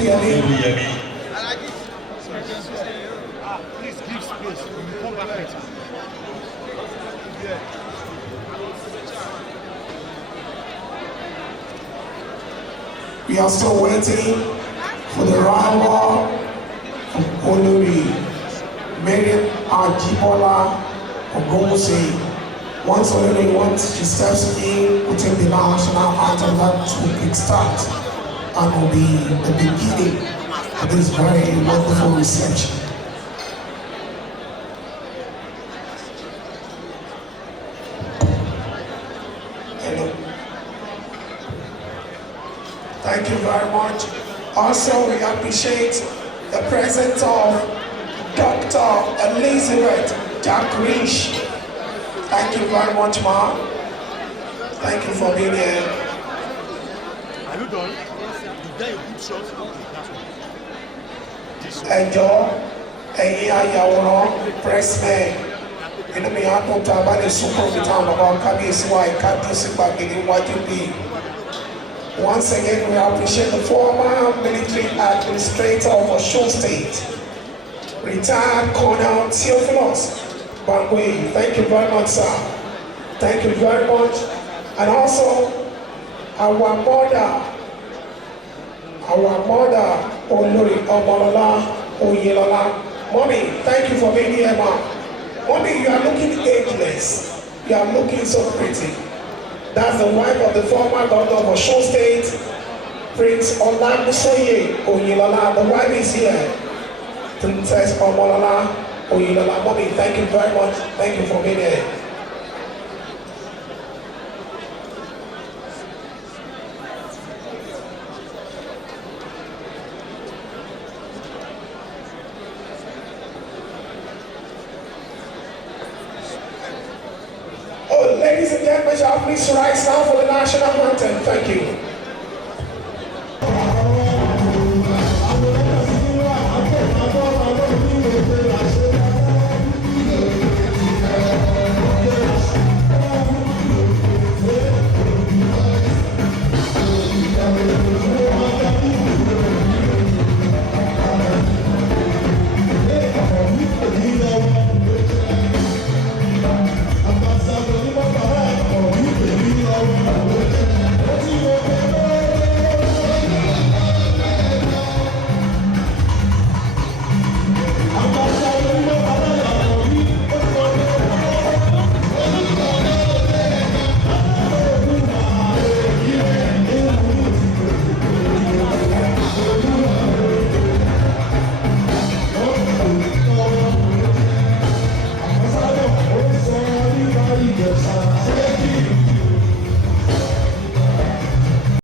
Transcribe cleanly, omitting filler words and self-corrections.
Yemi. Please give space. We come back later. We are still waiting for the arrival of Olori Mariam Ajibola Ogboninuntv. Once she steps in, we take the national anthem that will kickstart and will be the beginning of this very wonderful reception. Hello. Thank you very much. Also, we appreciate the presence of Dr. Elizabeth Jack-Rish. Thank you very much, Ma. Thank you for being here. Are you done? You got a good shot? Ẹjọ́ ẹ̀yin ayàwòrán pressmen inú mi á kún tá a bá lè súnkúrò bí táwọn bàbá kábíyèsí wa ìkádùn sí gbàgede wájú bí. Once again, we appreciate the former military administrator of Osun State, retired Colonel Theophilus Bangwe. Thank you very much, sir. Thank you very much. And also, our mother, Olori Omolola Oyelola. Mommy, thank you for being here, ma'am. Mommy, you are looking ageless. You are looking so pretty. That's the wife of the former governor of Osun State, Prince Olamusoye Oyelola. The wife is here, Princess Omolola Oyelola. Mommy, thank you very much. Thank you for being here. Oh, ladies and gentlemen, shall please rise now for the national anthem. Thank you.